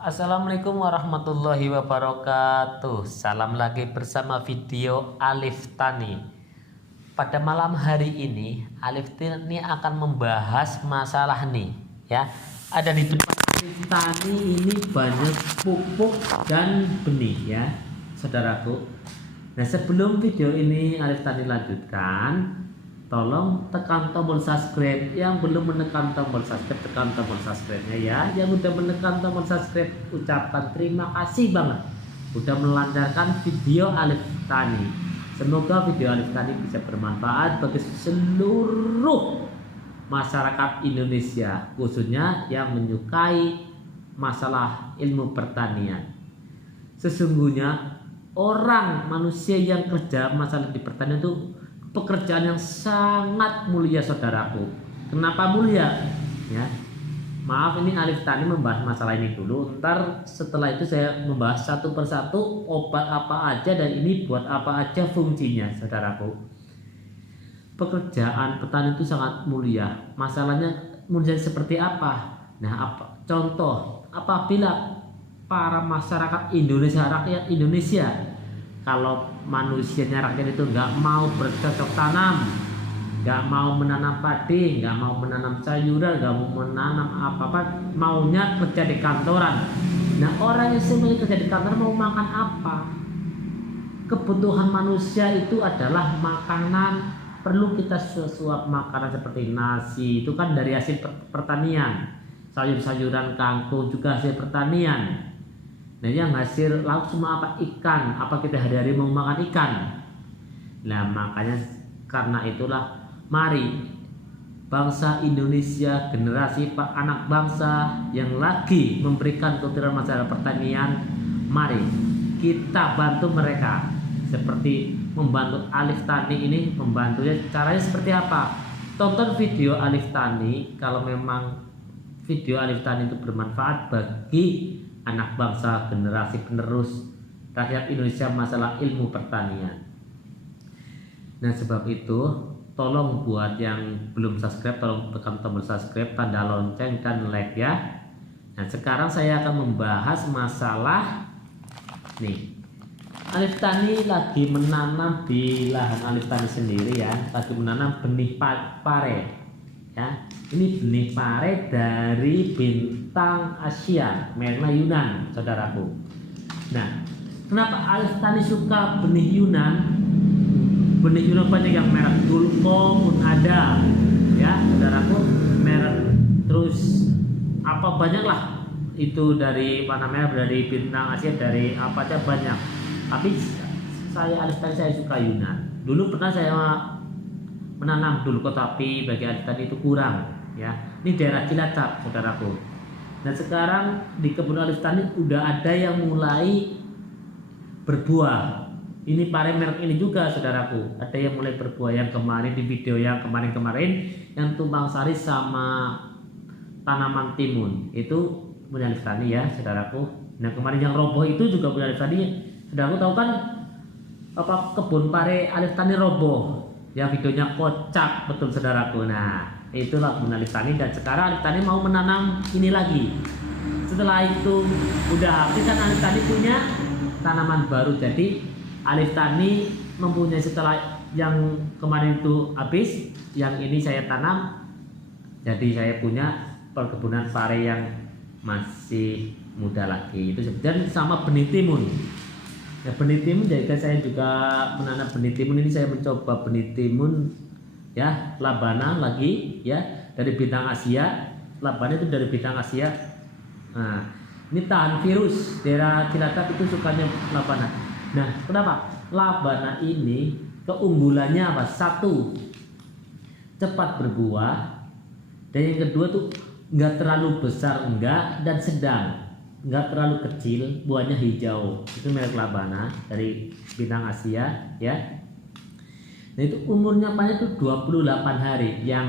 Assalamualaikum warahmatullahi wabarakatuh. Salam lagi bersama video Alif Tani. Pada malam hari ini Alif Tani akan membahas masalah nih ya. Ada di depan Alif Tani ini banyak pupuk dan benih ya, saudaraku. Nah, sebelum video ini Alif Tani lanjutkan, tolong tekan tombol subscribe. Yang belum menekan tombol subscribe, tekan tombol subscribe-nya ya. Yang udah menekan tombol subscribe, ucapkan terima kasih banget udah melancarkan video Alif Tani. Semoga video Alif Tani bisa bermanfaat bagi seluruh masyarakat Indonesia, khususnya yang menyukai masalah ilmu pertanian. Sesungguhnya orang manusia yang kerja masalah di pertanian itu pekerjaan yang sangat mulia, saudaraku. Kenapa mulia? Ya, maaf, ini Alif Tani membahas masalah ini dulu. Ntar setelah itu saya membahas satu persatu obat apa aja dan ini buat apa aja fungsinya, saudaraku. Pekerjaan petani itu sangat mulia. Masalahnya mulia seperti apa? Nah, contoh apabila para masyarakat Indonesia, rakyat Indonesia, kalau manusianya rakyat itu nggak mau bercocok tanam, nggak mau menanam padi, nggak mau menanam sayuran, nggak mau menanam apa-apa, maunya kerja di kantoran. Nah, orang yang semuanya kerja di kantor mau makan apa? Kebutuhan manusia itu adalah makanan, perlu kita sesuap makanan seperti nasi, itu kan dari hasil pertanian. Sayur-sayuran, kangkung juga hasil pertanian. Nah, yang hasil laut semua apa? Ikan. Apa kita hari-hari mau makan ikan? Nah, makanya karena itulah mari bangsa Indonesia, generasi anak bangsa yang lagi memberikan keterampilan masalah pertanian, mari kita bantu mereka seperti membantu Alif Tani ini. Membantunya caranya seperti apa? Tonton video Alif Tani kalau memang video Alif Tani itu bermanfaat bagi anak bangsa, generasi penerus rakyat Indonesia masalah ilmu pertanian. Nah, sebab itu tolong buat yang belum subscribe, tolong tekan tombol subscribe, tanda lonceng dan like ya. Nah, sekarang saya akan membahas masalah nih. Alif Tani lagi menanam di lahan Alif Tani sendiri ya, lagi menanam benih pare ya. Ini benih pare dari Bintang Asia, mereknya Yunan, saudaraku. Nah, kenapa Alif Tani suka benih Yunan? Benih Yunan banyak yang merek Dulko pun ada, ya, saudaraku. Merek terus apa banyak lah itu dari mana namanya, dari Bintang Asia, dari apa aja banyak. Tapi saya Alif Tani saya suka Yunan. Dulu pernah saya menanam Dulko, tapi bagi Alif Tani itu kurang. Ya, ini daerah Cilacap, saudaraku. Nah, sekarang di kebun Alif Tani udah ada yang mulai berbuah. Ini pare merek ini juga, saudaraku. Ada yang mulai berbuah. Yang kemarin di video yang kemarin yang tumpang sari sama tanaman timun itu punya Alif Tani ya, saudaraku. Nah, kemarin yang roboh itu juga punya Alif Tani. Saudaraku tahu kan apa kebun pare Alif Tani roboh? Yang videonya kocak betul, saudaraku. Nah, itulah kebun Alif Tani, dan sekarang Alif Tani mau menanam ini lagi. Setelah itu udah habis kan Alif Tani punya tanaman baru. Jadi Alif Tani mempunyai, setelah yang kemarin itu habis, yang ini saya tanam. Jadi saya punya perkebunan pare yang masih muda lagi. Itu dan sama benih timun. Ya, benih timun, jadi saya juga menanam benih timun. Ini saya mencoba benih timun ya, Labana lagi ya, dari Bintang Asia. Labana itu dari Bintang Asia. Nah, ini tahan virus, daerah Cilacap itu sukanya Labana. Nah, kenapa Labana ini keunggulannya apa? Satu, cepat berbuah, dan yang kedua tuh nggak terlalu besar, enggak, dan sedang, nggak terlalu kecil, buahnya hijau. Itu merek Labana dari Bintang Asia ya. Nah, itu umurnya panjang itu 28 hari. Yang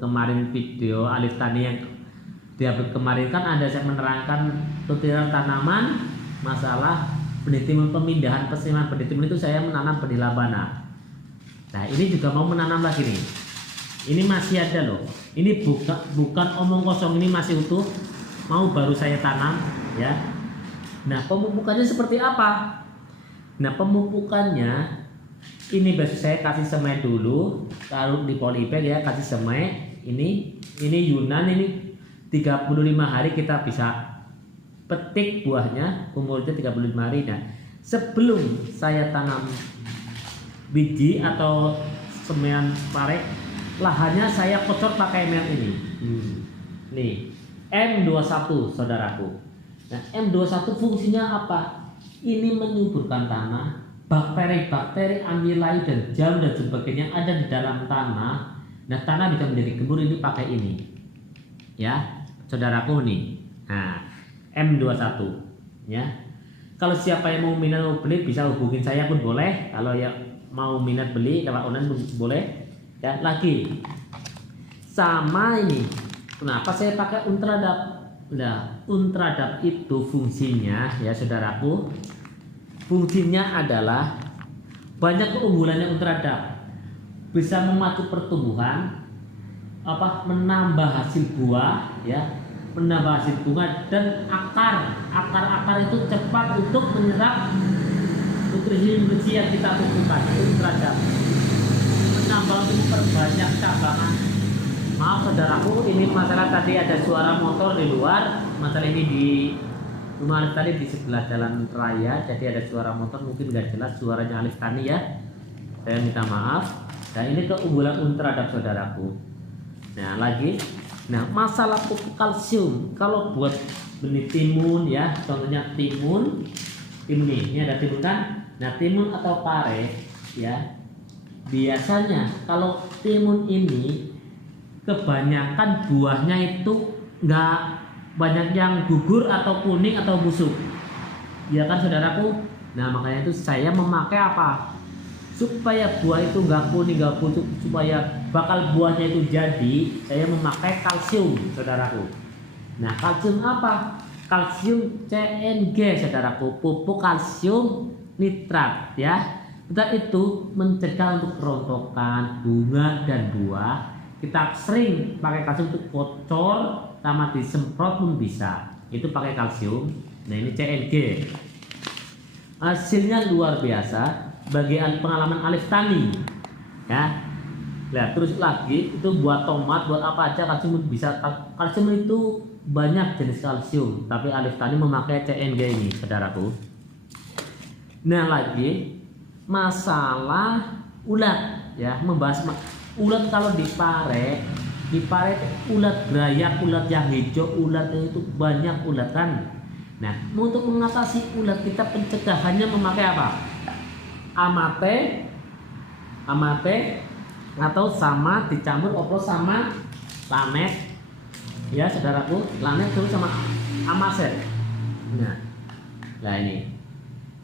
kemarin video Alif Tani yang dia kemarin kan ada saya menerangkan tutorial tanaman masalah benih timun, pemindahan persimian benih timun itu saya menanam benih Labana. Nah, ini juga mau menanam lagi nih. Ini masih ada loh. Ini bukan omong kosong, ini masih utuh. Mau baru saya tanam. ya. Nah, pemupukannya seperti apa? Nah, pemupukannya ini besok saya kasih semai dulu, taruh di polybag ya, kasih semai. Ini Yunan, ini 35 hari kita bisa petik buahnya, umurnya 35 hari. Nah, sebelum saya tanam biji atau semaian pare, lahannya saya kocor pakai mel ini. Nih, M21 saudaraku. Nah, M21 fungsinya apa? Ini menyuburkan tanah, bakteri-bakteri, anilai dan jam dan sebagainya yang ada di dalam tanah. Nah, tanah bisa menjadi gembur, ini pakai ini. Ya, saudaraku nih. Nah, M21 ya. Kalau siapa yang mau minat mau beli bisa hubungin saya pun boleh. Kalau yang mau minat beli lewat online pun boleh. Ya, lagi sama ini. Kenapa saya pakai Ultradap? Nah, Ultradap itu fungsinya ya saudaraku. Fungsinya adalah banyak keunggulannya Ultradap. Bisa memacu pertumbuhan, menambah hasil buah ya, menambah hasil bunga dan akar itu cepat untuk menyerap nutrisi yang kita butuhkan. Ultradap menambah untuk memperbanyak cabangan. Maaf saudaraku, ini masalah tadi ada suara motor di luar. Masalah ini di rumah Alif Tani di sebelah jalan raya, jadi ada suara motor, mungkin nggak jelas suaranya Alif Tani ya. Saya minta maaf. Dan ini keunggulan Ultradap saudaraku. Nah lagi, masalah pupuk kalsium. Kalau buat benih timun ya, contohnya timun ini ada timun kan? Nah, timun atau pare ya, biasanya kalau timun ini kebanyakan buahnya itu nggak banyak yang gugur atau kuning atau busuk, ya kan saudaraku. Nah makanya itu saya memakai apa, supaya buah itu nggak kuning nggak busuk, supaya bakal buahnya itu jadi, saya memakai kalsium saudaraku. Nah kalsium apa? Kalsium CNG saudaraku, pupuk kalsium nitrat ya. Nitrat itu mencegah untuk kerontokan bunga dan buah. Kita sering pakai kalsium untuk kocor sama disemprot pun bisa. Itu pakai kalsium. Nah ini CNG. Hasilnya luar biasa bagi pengalaman Alif Tani. Ya. Nah terus lagi itu buat tomat, buat apa aja kalsium bisa. Kalsium itu banyak jenis kalsium, tapi Alif Tani memakai CNG ini, saudaraku. Nah lagi masalah ulat ya, membahas ulat. Kalau di pare ulat berayak, ulat yang hijau, ulat itu banyak ulat kan. Nah untuk mengatasi ulat kita pencegahannya memakai apa? Amate atau sama dicampur oplos sama lanet ya saudaraku, lanet terus sama amaset.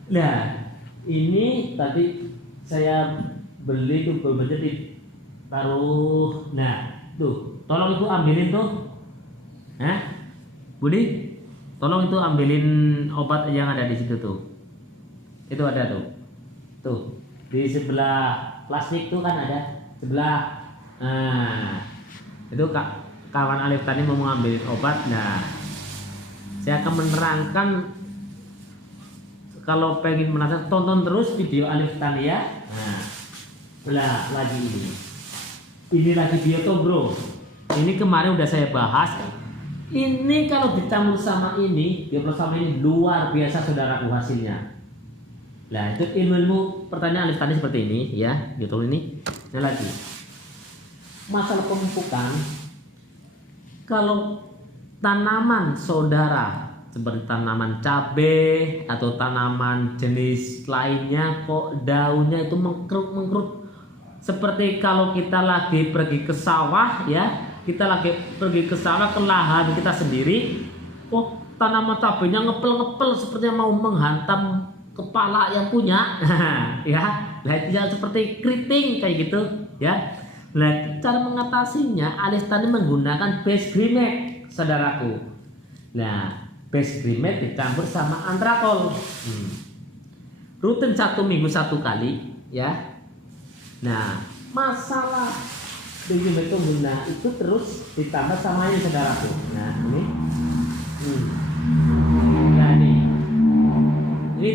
Nah ini tadi saya beli tuh berbeda taruh. Nah tuh tolong itu ambilin tuh, Budi, tolong itu ambilin obat yang ada di situ tuh. Itu ada tuh di sebelah plastik tuh kan ada sebelah. Nah itu kawan Alif Tani mau mengambil obat. Nah saya akan menerangkan. Kalau pengen menonton, tonton terus video Alif Tani ya. Nah lagi ini lagi Biotobro. Ini kemarin udah saya bahas. Ini kalau dicampur sama ini, Biotobro sama ini luar biasa saudaraku hasilnya. Nah itu ilmu pertanyaan Alif Tani seperti ini ya, Biotobro ini. Nah lagi masalah pemupukan. Kalau tanaman saudara seperti tanaman cabai atau tanaman jenis lainnya kok daunnya itu mengkerut, seperti kalau kita lagi pergi ke sawah ya, kita lagi pergi ke sawah ke lahan kita sendiri, tanaman cabainya ngepel sepertinya mau menghantam kepala yang punya ya. Nah itu seperti keriting kayak gitu ya. Nah cara mengatasinya Alif Tani menggunakan base grimet saudaraku. Nah base grimet dicampur sama antrakol, rutin 1 minggu 1 kali ya. Nah masalah biji betongguna itu terus ditambah sama ini saudaraku. Nah ini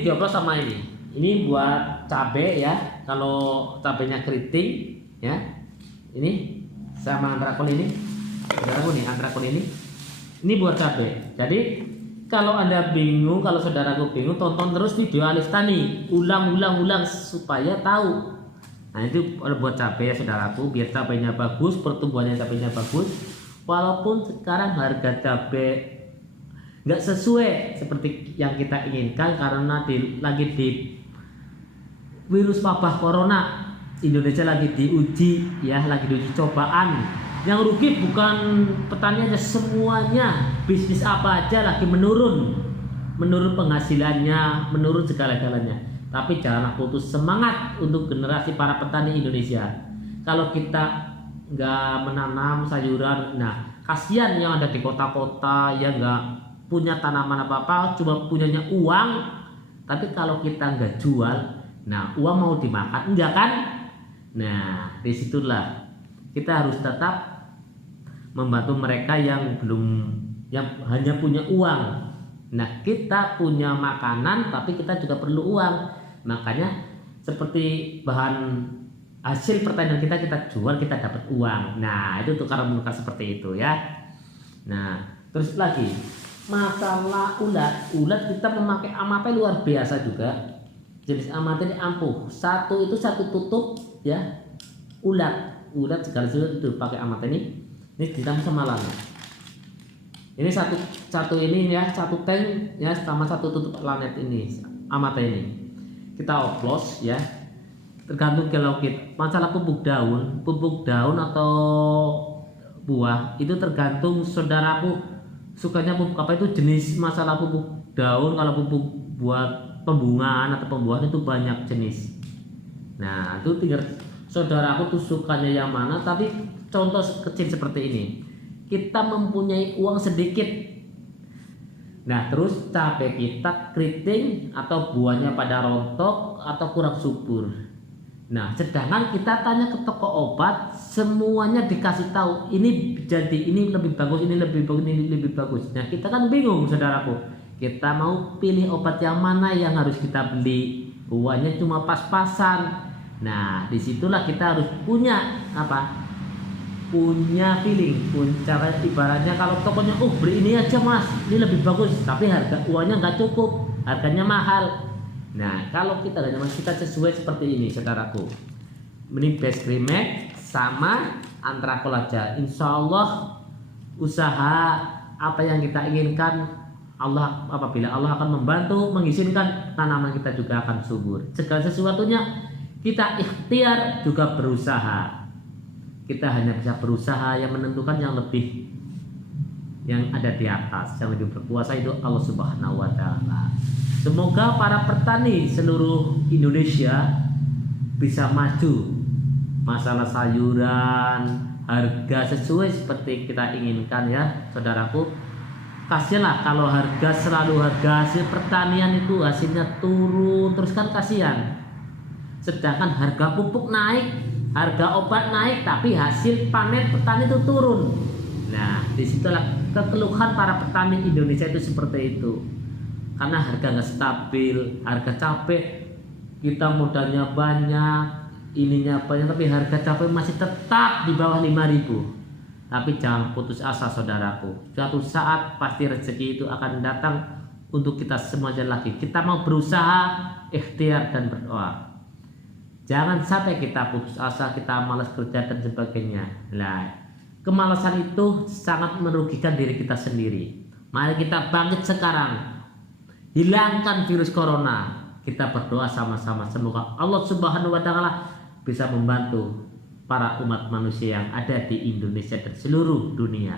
dioplos sama ini. Ini buat cabai ya. Kalau cabainya keriting ya. Ini sama antrakol ini. Saudaraku nih, antrakol ini. Ini buat cabai. Jadi kalau Anda bingung, kalau saudaraku bingung, tonton terus video Alif Tani, ulang supaya tahu. Nah itu buat cabai ya saudaraku, biar cabainya bagus, pertumbuhannya cabainya bagus. Walaupun sekarang harga cabai nggak sesuai seperti yang kita inginkan karena lagi di virus wabah corona, Indonesia lagi diuji ya, lagi diuji cobaan. Yang rugi bukan petani aja, semuanya, bisnis apa aja lagi menurun penghasilannya, menurun segala-galanya. Tapi janganlah putus semangat untuk generasi para petani Indonesia. Kalau kita nggak menanam sayuran, nah kasihan yang ada di kota-kota yang nggak punya tanaman apa-apa, cuma punyanya uang. Tapi kalau kita nggak jual, nah uang mau dimakan enggak kan? Nah disitulah kita harus tetap membantu mereka yang hanya punya uang. Nah kita punya makanan tapi kita juga perlu uang, makanya seperti bahan hasil pertanian kita jual, kita dapat uang. Nah itu tukar menukar seperti itu ya. Nah terus lagi masalah ulat kita memakai amate luar biasa juga. Jenis amate ini ampuh, satu tutup ya, ulat segala sesuatu itu pakai amate ini ditambah sama lana. Ini satu ini ya, satu tank ya, sama satu tutup lanet ini amate ini kita oplos ya, tergantung kalau kita masalah pupuk daun atau buah itu tergantung saudaraku sukanya pupuk apa. Itu jenis masalah pupuk daun, kalau pupuk buat pembungaan atau pembuahan itu banyak jenis. Nah itu tinggal saudaraku tuh sukanya yang mana. Tapi contoh kecil seperti ini, kita mempunyai uang sedikit, nah terus cabai kita keriting atau buahnya pada rontok atau kurang subur. Nah sedangkan kita tanya ke toko obat, semuanya dikasih tahu ini lebih bagus, ini lebih bagus, ini lebih bagus. Nah kita kan bingung saudaraku, kita mau pilih obat yang mana yang harus kita beli, buahnya cuma pas-pasan. Nah disitulah kita harus punya punya feeling, cara ibaratnya kalau tokonya beli ini aja mas, ini lebih bagus, tapi uangnya nggak cukup, harganya mahal. Nah kalau kita sesuai seperti ini saudaraku, ini best creamex sama antrakol aja, insya Allah usaha apa yang kita inginkan apabila Allah akan membantu mengizinkan, tanaman kita juga akan subur. Segala sesuatunya kita ikhtiar juga berusaha. Kita hanya bisa berusaha, yang menentukan yang ada di atas, yang lebih berkuasa itu Allah Subhanahu wa taala. Semoga para petani seluruh Indonesia bisa maju. Masalah sayuran, harga sesuai seperti kita inginkan ya, saudaraku. Kasihanlah kalau selalu harga hasil pertanian itu hasilnya turun terus, kan kasihan. Sedangkan harga pupuk naik, harga obat naik, tapi hasil panen petani itu turun. Nah disitulah kekeluhan para petani Indonesia itu seperti itu, karena harga nggak stabil. Harga cabai kita modalnya banyak, ininya banyak, tapi harga cabai masih tetap di bawah 5.000. Tapi jangan putus asa saudaraku, suatu saat pasti rezeki itu akan datang untuk kita semuanya lagi. Kita mau berusaha, ikhtiar dan berdoa. Jangan sampai kita putus asa, kita malas kerja dan sebagainya. Nah, kemalasan itu sangat merugikan diri kita sendiri. Mari kita bangkit sekarang, hilangkan virus corona. Kita berdoa sama-sama, semoga Allah Subhanahu wa taala bisa membantu para umat manusia yang ada di Indonesia dan seluruh dunia.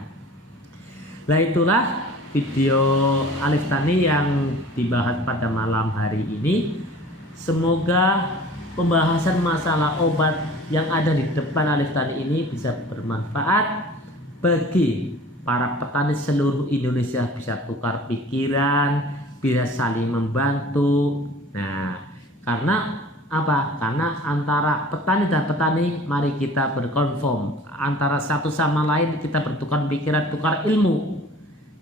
Nah itulah video Alif Tani yang dibahas pada malam hari ini. Semoga pembahasan masalah obat yang ada di depan Alif Tani ini bisa bermanfaat bagi para petani seluruh Indonesia, bisa tukar pikiran, bisa saling membantu. Nah, karena apa? Karena antara petani dan petani, mari kita berkonform, antara satu sama lain kita bertukar pikiran, tukar ilmu.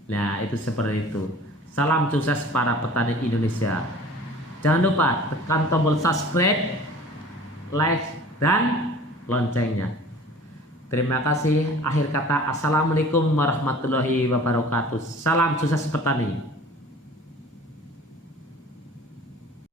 Nah, itu seperti itu. Salam sukses para petani Indonesia. Jangan lupa tekan tombol subscribe, like, dan loncengnya. Terima kasih. Akhir kata, assalamualaikum warahmatullahi wabarakatuh. Salam sukses petani.